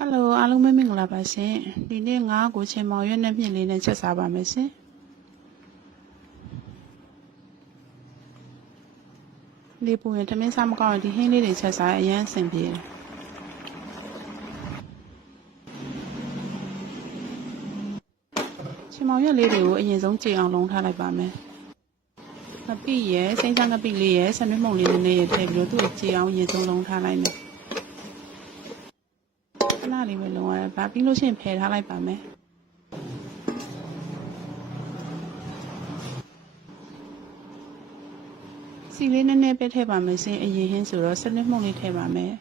Hello အားလုံးပဲမင်္ဂလာပါရှင်ဒီနေ့ငါးကိုချင်းမောင်ရွက်နဲ့မြင့်လေးနဲ့ချက်စားပါမယ်ရှင်ဒီပူရင်သမင်းစားမကောင်းရင်ဒီဟင်းလေးတွေချက်စားအရင်အဆင်ပြေတယ်ချင်းမောင်ရွက်လေးတွေကိုအရင်ဆုံးကြိမ်အောင်လုံးထားလိုက်ပါမယ်ငပိရယ်စိမ့်စားငပိလေးရယ်ဆန်နွှဲမှုန့်လေးနည်းနည်းရထည့်ပြီးတော့သူ့ကိုကြိမ်အောင်အရင်ဆုံးလုံးထားလိုက်မယ်ခဏလေးပဲလုံးရတယ်။ပြီးလို့ရှိရင်ဖယ်ထားလိုက်ပါမယ်။စီလေးနည်းနည်းပဲထည့်ပါမယ်ရှင်။အရင်ဟင်းဆိုတော့ဆနွှဲမှုန့်လေးထည့်ပါမယ်။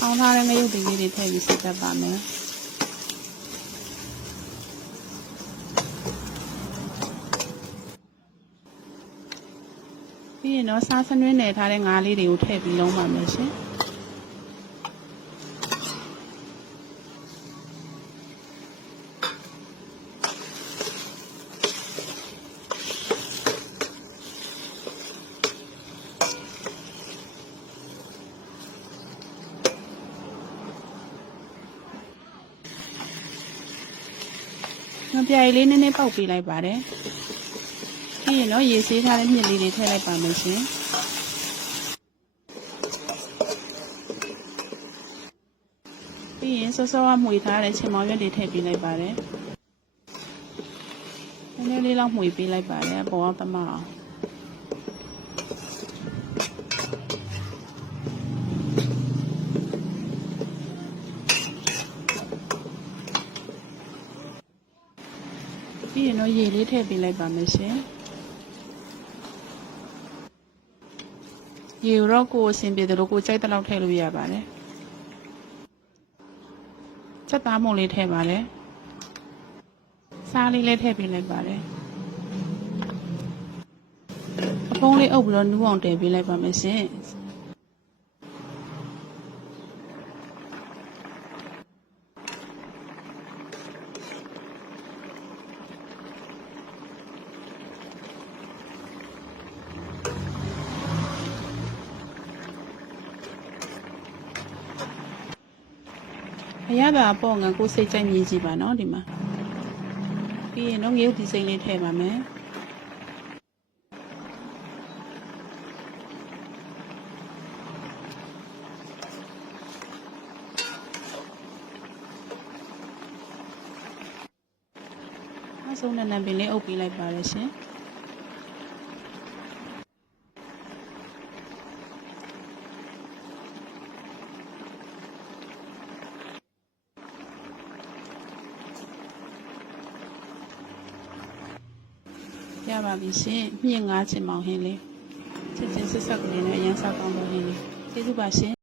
အောင်းထားတဲ့ငရုတ်တွေလေးတွေထည့်ပြီးစစ်တတ်ပါမယ်။ပြီးရင်တော့စားဆနွှဲနယ်ထားတဲ့ငါးလေးတွေကိုထည့်ပြီးလုံးပါမယ်ရှင်။ငပြားလေးနည်းနည်းပေါက်ပေးလိုက်ပါတယ်။ပြီးရင်တော့ရေဆေးထားတဲ့မြင့်လေးတွေထည့်လိုက်ပါမယ်ရှင်။ပြီးရင်စောစောကမှွေထားတဲ့ချင်းမောင်ရွက်တွေထည့်ပေးလိုက်ပါတယ်။နည်းနည်းလေးလောက်မှွေပေးလိုက်ပါတယ်။ပေါ်အောင်သမအောင်။ပြီးရင်တော့ရေလေးထည့်ပေးလိုက်ပါမယ်ရှင်ရေရောကိုအဆင်ပြေတယ်လို့ကိုကြိုက်တဲ့လောက်ထည့်လို့ရပါတယ်ချက်သားမုံလေးထည့်ပါတယ်စားလေးလည်းထည့်ပေးလိုက်ပါတယ်အဖုံးလေးအုပ်ပြီးတော့နူးအောင်တည်ပေးလိုက်ပါမယ်ရှင်အရသာပေါ့ငါကိုစိတ်ကြိုက်မြည်ကြည့်ပါနော်ဒီမှာပြီးရင်တော့ငရုတ်ဒီစိမ့်လေးထည့်ပါမယ်နောက်ဆုံးနံပင်လေးအုပ်ပေးလိုက်ပါရရှင်ရပါပြီရှင်မြင့်ငါးချင်မောင်ဟင်းလေးချစ်ချင်းဆက်ဆက်ကလေးနဲ့အရင်စားကောင်းလို့ဟင်းလေးကျေးဇူးပါရှင်